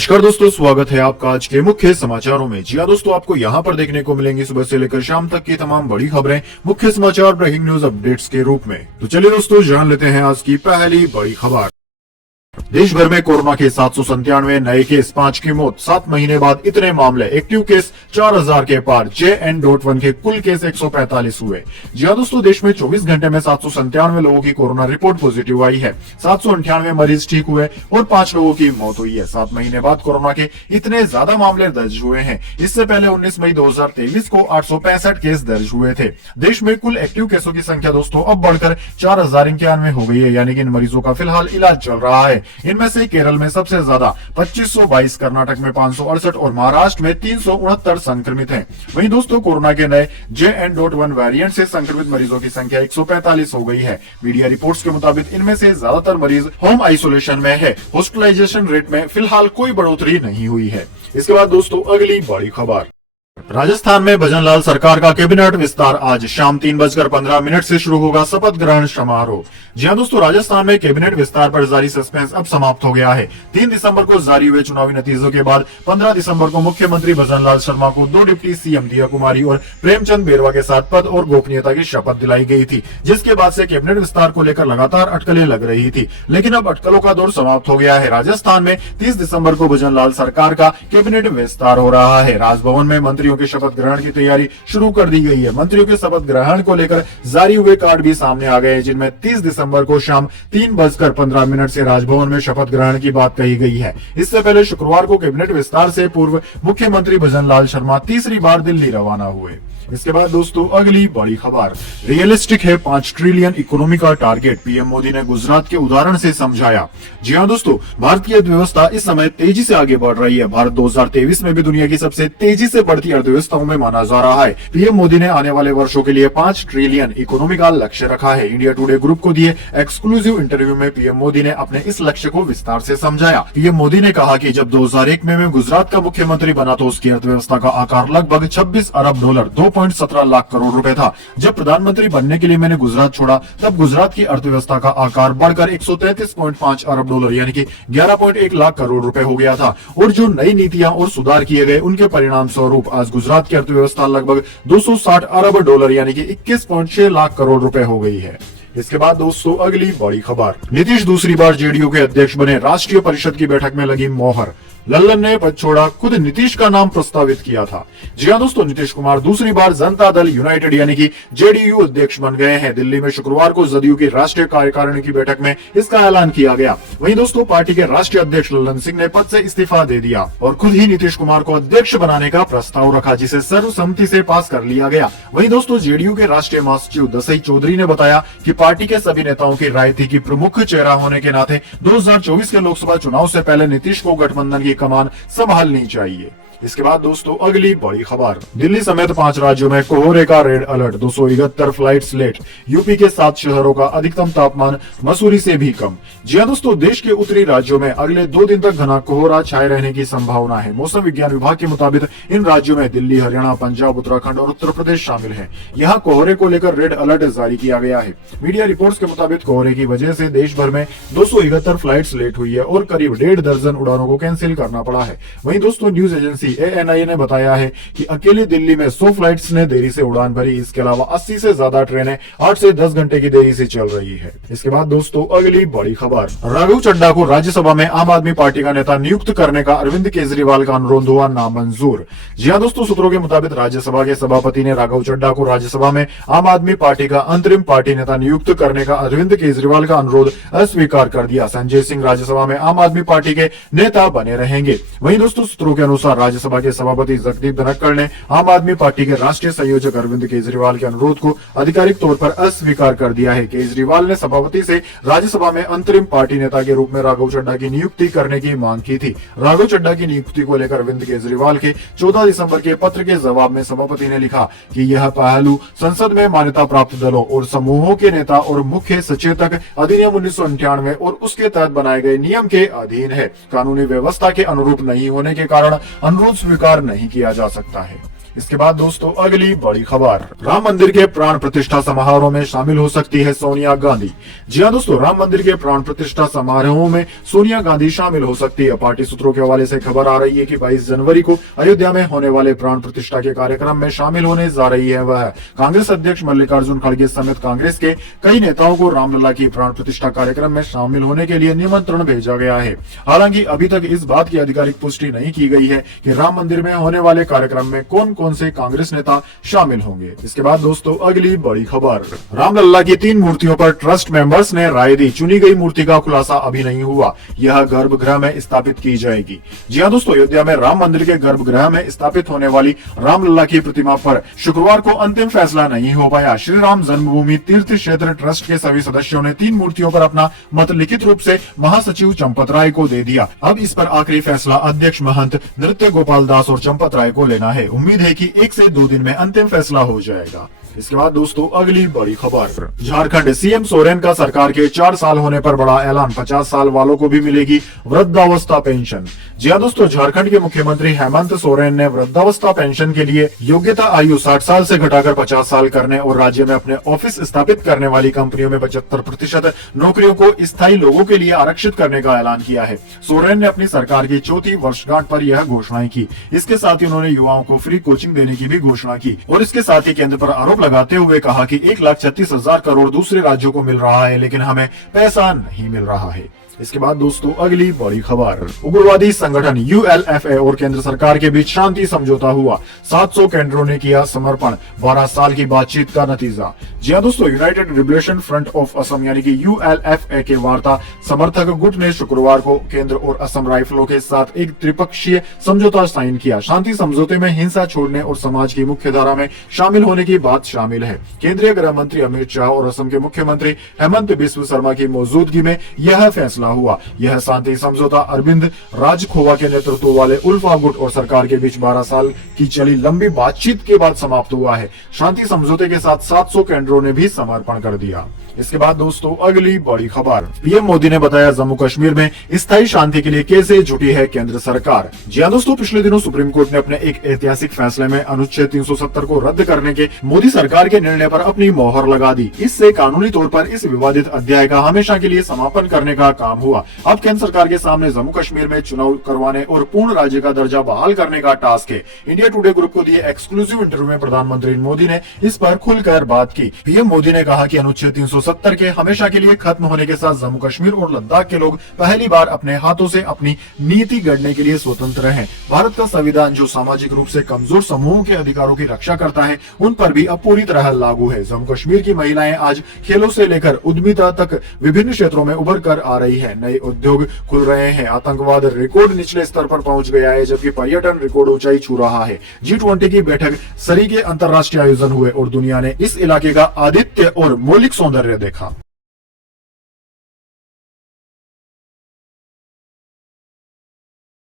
नमस्कार दोस्तों, स्वागत है आपका आज के मुख्य समाचारों में। जी हाँ दोस्तों, आपको यहाँ पर देखने को मिलेंगी सुबह से लेकर शाम तक की तमाम बड़ी खबरें मुख्य समाचार ब्रेकिंग न्यूज अपडेट्स के रूप में। तो चलिए दोस्तों, जान लेते हैं आज की पहली बड़ी खबर। देश भर में कोरोना के 797 नए केस, 5 की मौत। 7 महीने बाद इतने मामले, एक्टिव केस 4000 के पार। JN.1 के कुल केस 145 हुए। जी हाँ दोस्तों, देश में 24 घंटे में 797 लोगों की कोरोना रिपोर्ट पॉजिटिव आई है। 798 मरीज ठीक हुए और 5 लोगों की मौत हुई है। 7 महीने बाद कोरोना के इतने ज्यादा मामले दर्ज हुए हैं। इससे पहले 19 मई 2023 को 865 केस दर्ज हुए थे। देश में कुल एक्टिव केसों की संख्या दोस्तों अब बढ़कर 4091 हो गई है, यानी कि इन मरीजों का फिलहाल इलाज चल रहा है। इनमें से केरल में सबसे ज्यादा 2522, कर्नाटक में 568 और महाराष्ट्र में 369 संक्रमित हैं। वहीं दोस्तों, कोरोना के नए JN.1 वेरिएंट से संक्रमित मरीजों की संख्या 145 हो गई है। मीडिया रिपोर्ट्स के मुताबिक इनमें से ज्यादातर मरीज होम आइसोलेशन में है। हॉस्पिटलाइजेशन रेट में फिलहाल कोई बढ़ोतरी नहीं हुई है। इसके बाद दोस्तों, अगली बड़ी खबर। राजस्थान में भजनलाल सरकार का कैबिनेट विस्तार आज शाम 3:15 से शुरू होगा शपथ ग्रहण समारोह। जी हाँ दोस्तों, राजस्थान में कैबिनेट विस्तार पर जारी सस्पेंस अब समाप्त हो गया है। 3 दिसंबर को जारी हुए चुनावी नतीजों के बाद 15 दिसंबर को मुख्यमंत्री भजनलाल शर्मा को 2 डिप्टी सीएम दिया कुमारी और प्रेमचंद बेरवा के साथ पद और गोपनीयता की शपथ दिलाई गई थी, जिसके बाद से कैबिनेट विस्तार को लेकर लगातार अटकलें लग रही थी। लेकिन अब अटकलों का दौर समाप्त हो गया है। राजस्थान में 30 दिसंबर को भजनलाल सरकार का कैबिनेट विस्तार हो रहा है। राजभवन में मंत्रियों के शपथ ग्रहण की तैयारी शुरू कर दी गई है। मंत्रियों के शपथ ग्रहण को लेकर जारी हुए कार्ड भी सामने आ गए हैं, जिनमें 30 दिसंबर को शाम 3:15 से राजभवन में शपथ ग्रहण की बात कही गई है। इससे पहले शुक्रवार को कैबिनेट विस्तार से पूर्व मुख्यमंत्री भजनलाल शर्मा तीसरी बार दिल्ली रवाना हुए। इसके बाद दोस्तों, अगली बड़ी खबर। रियलिस्टिक है 5 ट्रिलियन इकोनॉमी का टारगेट, पीएम मोदी ने गुजरात के उदाहरण से समझाया। जी हाँ दोस्तों, भारत की अर्थव्यवस्था इस समय तेजी से आगे बढ़ रही है। भारत 2023 में भी दुनिया की सबसे तेजी से बढ़ती अर्थव्यवस्थाओं में माना जा रहा है। पीएम मोदी ने आने वाले वर्षों के लिए 5 ट्रिलियन इकोनॉमी का लक्ष्य रखा है। इंडिया टुडे ग्रुप को दिए एक्सक्लूसिव इंटरव्यू में पीएम मोदी ने अपने इस लक्ष्य को विस्तार से समझाया। पीएम मोदी ने कहा कि जब 2001 में मैं गुजरात का मुख्यमंत्री बना तो उसकी अर्थव्यवस्था का आकार लगभग 26 अरब डॉलर 2.17 लाख करोड़ रुपए था। जब प्रधानमंत्री बनने के लिए मैंने गुजरात छोड़ा, तब गुजरात की अर्थव्यवस्था का आकार बढ़कर 133.5 अरब डॉलर यानी कि 11.1 लाख करोड़ रुपए हो गया था। और जो नई नीतियां और सुधार किए गए, उनके परिणाम स्वरूप आज गुजरात की अर्थव्यवस्था लगभग 260 अरब डॉलर यानी कि 21.6 लाख करोड़ रुपए हो गई है। इसके बाद दोस्तों, अगली बड़ी खबर। नीतीश दूसरी बार जेडीयू के अध्यक्ष बने, राष्ट्रीय परिषद की बैठक में लगी मोहर। लल्लन ने पद छोड़ा, खुद नीतीश का नाम प्रस्तावित किया था। जी हाँ दोस्तों, नीतीश कुमार दूसरी बार जनता दल यूनाइटेड यानी कि जेडीयू अध्यक्ष बन गए हैं। दिल्ली में शुक्रवार को जदयू की राष्ट्रीय कार्यकारिणी की बैठक में इसका ऐलान किया गया। वहीं दोस्तों, पार्टी के राष्ट्रीय अध्यक्ष लल्लन सिंह ने पद से इस्तीफा दे दिया और खुद ही नीतीश कुमार को अध्यक्ष बनाने का प्रस्ताव रखा, जिसे सर्वसम्मति से पास कर लिया गया। वहीं दोस्तों, जेडीयू के राष्ट्रीय महासचिव दसई चौधरी ने बताया कि पार्टी के सभी नेताओं की राय थी कि प्रमुख चेहरा होने के नाते 2024 के लोकसभा चुनाव से पहले नीतीश को गठबंधन की कमान संभालनी चाहिए। इसके बाद दोस्तों, अगली बड़ी खबर। दिल्ली समेत 5 राज्यों में कोहरे का red alert, 271 flights late. UP के 7 शहरों का अधिकतम तापमान मसूरी से भी कम। जी हाँ दोस्तों, देश के उत्तरी राज्यों में अगले 2 दिन तक घना कोहरा छाए रहने की संभावना है। मौसम विज्ञान विभाग के मुताबिक इन राज्यों में दिल्ली, हरियाणा, पंजाब, उत्तराखंड और उत्तर प्रदेश शामिल है। यहाँ कोहरे को लेकर रेड अलर्ट जारी किया गया है। मीडिया रिपोर्ट्स के मुताबिक कोहरे की वजह से देश भर में 271 फ्लाइट्स लेट हुई है और करीब 1.5 दर्जन उड़ानों को कैंसिल करना पड़ा है। वहीं दोस्तों, न्यूज एजेंसी ANI ने बताया है कि अकेले दिल्ली में 100 फ्लाइट्स ने देरी से उड़ान भरी। इसके अलावा 80 से ज्यादा ट्रेनें 8 से 10 घंटे की देरी से चल रही है। इसके बाद दोस्तों, अगली बड़ी खबर। राघव चड्ढा को राज्यसभा में आम आदमी पार्टी का नेता नियुक्त करने का अरविंद केजरीवाल का अनुरोध हुआ नामंजूर। जी हाँ दोस्तों, सूत्रों के मुताबिक राज्यसभा के सभापति ने राघव चड्ढा को राज्यसभा में आम आदमी पार्टी का अंतरिम पार्टी नेता नियुक्त करने का अरविंद केजरीवाल का अनुरोध अस्वीकार कर दिया। संजय सिंह राज्यसभा में आम आदमी पार्टी के नेता बने रहेंगे। वहीं दोस्तों, सूत्रों के अनुसार राज्यसभा के सभापति जगदीप धनखड़ ने आम आदमी पार्टी के राष्ट्रीय संयोजक अरविंद केजरीवाल के अनुरोध को आधिकारिक तौर पर अस्वीकार कर दिया है। केजरीवाल ने सभापति से राज्यसभा में अंतरिम पार्टी नेता के रूप में राघव चड्ढा की नियुक्ति करने की मांग की थी। राघव चड्ढा की नियुक्ति को लेकर अरविंद केजरीवाल के 14 दिसंबर के पत्र के जवाब में सभापति ने लिखा कि यह पहलू संसद में मान्यता प्राप्त दलों और समूहों के नेता और मुख्य सचेतक अधिनियम 1998 और उसके तहत बनाए गए नियम के अधीन है। कानूनी व्यवस्था के अनुरूप नहीं होने के कारण अनुरोध स्वीकार नहीं किया जा सकता है। इसके बाद दोस्तों अगली बड़ी खबर, राम मंदिर के प्राण प्रतिष्ठा समारोह में शामिल हो सकती है सोनिया गांधी। जी हां दोस्तों, राम मंदिर के प्राण प्रतिष्ठा समारोह में सोनिया गांधी शामिल हो सकती है। पार्टी सूत्रों के हवाले से खबर आ रही है कि 22 जनवरी को अयोध्या में होने वाले प्राण प्रतिष्ठा के कार्यक्रम में शामिल होने जा रही है वह। कांग्रेस अध्यक्ष मल्लिकार्जुन खड़गे समेत कांग्रेस के कई नेताओं को रामलला की प्राण प्रतिष्ठा कार्यक्रम में शामिल होने के लिए निमंत्रण भेजा गया है। हालांकि अभी तक इस बात की आधिकारिक पुष्टि नहीं की गई है कि राम मंदिर में होने वाले कार्यक्रम में कौन कौन से कांग्रेस नेता शामिल होंगे। इसके बाद दोस्तों अगली बड़ी खबर, रामलला की 3 मूर्तियों पर ट्रस्ट मेंबर्स ने राय दी। चुनी गई मूर्ति का खुलासा अभी नहीं हुआ, यह गर्भगृह में स्थापित की जाएगी। जी हां दोस्तों, अयोध्या में राम मंदिर के गर्भगृह में स्थापित होने वाली रामलला की प्रतिमा पर शुक्रवार को अंतिम फैसला नहीं हो पाया। श्री राम जन्मभूमि तीर्थ क्षेत्र ट्रस्ट के सभी सदस्यों ने 3 मूर्तियों पर अपना मत लिखित रूप से महासचिव चंपत राय को दे दिया। अब इस पर आखिरी फैसला अध्यक्ष महंत नृत्य गोपाल दास और चंपत राय को लेना है। उम्मीद है कि 1 से 2 दिन में अंतिम फैसला हो जाएगा। इसके बाद दोस्तों अगली बड़ी खबर, झारखंड सीएम सोरेन का सरकार के 4 साल होने पर बड़ा ऐलान, 50 साल वालों को भी मिलेगी वृद्धावस्था पेंशन। जी हां दोस्तों, झारखंड के मुख्यमंत्री हेमंत सोरेन ने वृद्धावस्था पेंशन के लिए योग्यता आयु 60 साल से घटाकर 50 साल करने और राज्य में अपने ऑफिस स्थापित करने वाली कंपनियों में 75% नौकरियों को स्थायी लोगों के लिए आरक्षित करने का ऐलान किया है। सोरेन ने अपनी सरकार की 4थी वर्षगांठ पर यह घोषणाएं की। इसके साथ ही उन्होंने युवाओं को फ्री कोचिंग देने की भी घोषणा की और इसके साथ ही केंद्र पर आरोप लगाते हुए कहा कि 1,36,000 करोड़ दूसरे राज्यों को मिल रहा है, लेकिन हमें पैसा नहीं मिल रहा है। इसके बाद दोस्तों अगली बड़ी खबर, उग्रवादी संगठन ULFA और केंद्र सरकार के बीच शांति समझौता हुआ। 700 कैडरों ने किया समर्पण, 12 साल की बातचीत का नतीजा। जी हां दोस्तों, United liberation front of Assam यानी कि ULFA के वार्ता समर्थक गुट ने शुक्रवार को केंद्र और असम राइफलों के साथ एक त्रिपक्षीय समझौता साइन किया। शांति समझौते में हिंसा छोड़ने और समाज की मुख्य धारा में शामिल होने की बात शामिल है। केंद्रीय गृह मंत्री अमित शाह और असम के मुख्यमंत्री हेमंत बिस्व शर्मा की मौजूदगी में यह फैसला हुआ। यह शांति समझौता अरविंद राजखोवा के नेतृत्व वाले उल्फा गुट और सरकार के बीच 12 साल की चली लंबी बातचीत के बाद समाप्त हुआ है। शांति समझौते के साथ 700 कैडरों ने भी समर्पण कर दिया। इसके बाद दोस्तों अगली बड़ी खबर, पीएम मोदी ने बताया जम्मू कश्मीर में स्थायी शांति के लिए कैसे जुटी है केंद्र सरकार। जी हां दोस्तों, पिछले दिनों सुप्रीम कोर्ट ने अपने एक ऐतिहासिक फैसले में अनुच्छेद 370 को रद्द करने के मोदी सरकार के निर्णय पर अपनी मोहर लगा दी। इससे कानूनी तौर पर इस विवादित अध्याय का हमेशा के लिए समापन करने का काम हुआ। अब केंद्र सरकार के सामने जम्मू कश्मीर में चुनाव करवाने और पूर्ण राज्य का दर्जा बहाल करने का टास्क है। इंडिया टुडे ग्रुप को दिए एक्सक्लूसिव इंटरव्यू में प्रधानमंत्री मोदी ने इस पर खुलकर बात की। पीएम मोदी ने कहा कि अनुच्छेद 370 के हमेशा के लिए खत्म होने के साथ जम्मू कश्मीर और लद्दाख के लोग पहली बार अपने हाथों से अपनी नीति गढ़ने के लिए स्वतंत्र हैं। भारत का संविधान जो सामाजिक रूप से कमजोर समूहों के अधिकारों की रक्षा करता है, उन पर भी अब पूरी तरह लागू है। जम्मू कश्मीर की महिलाएं आज खेलों से लेकर उद्यमिता तक विभिन्न क्षेत्रों में उभर कर आ रही है। नए उद्योग खुल रहे हैं, आतंकवाद रिकॉर्ड निचले स्तर पर पहुंच गया है, जबकि पर्यटन रिकॉर्ड ऊंचाई छू रहा है। G20 की बैठक सरी के अंतरराष्ट्रीय आयोजन हुए और दुनिया ने इस इलाके का आतिथ्य और मौलिक सौंदर्य देखा।